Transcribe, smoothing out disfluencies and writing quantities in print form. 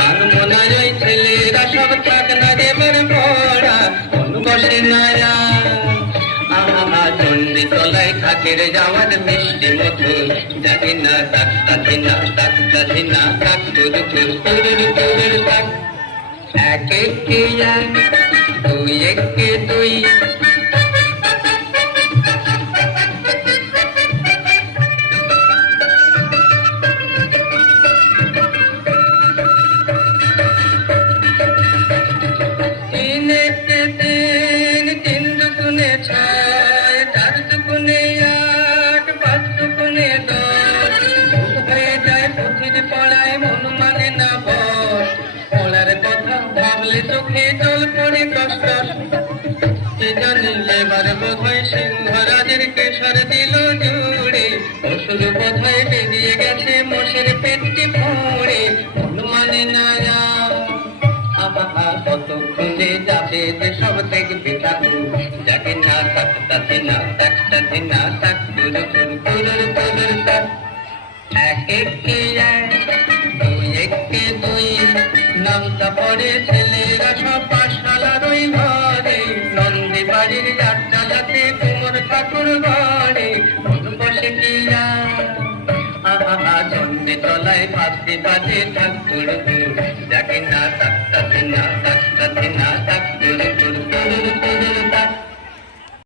আর মনায় ওই ছেলেরা সব থাক না দেবার পড়া কোন বসে না চন্ডী তলায় খাকের যাওয়ার মিষ্টি মতো জানি না তাক্তা ধিনা তাক্তা ধিনা তাক তুরু তুরু তুরু তুরু তাক এক একে এক দুই একে দুই চোখে জল পড়ে কষ্ট এবার বোধহয় সিংহরাজের কেশর দিল জুড়ে অসুর বোধহয় বেরিয়ে গেছে মোষের পেটটি পড়ে মন মানে না কতক্ষণে যাবে যে সব দেখবে ঠাকুর যাকে না তাকতা দিনা তাকতা দিনা তাক তুরু তুরু তুরু তুরু তাক এক একে এক দুই একে দুই নামটা পড়ে ছেলেরা সব পাঠশালার ওই ঘরে নন্দী বাড়ির যাত্রালাতে কুমোর ঠাকুর ঘরে বসে কিয়া চন্ডী তলায় বাজতে বাজে ঠাকুর যাকে না তাকতা দিনা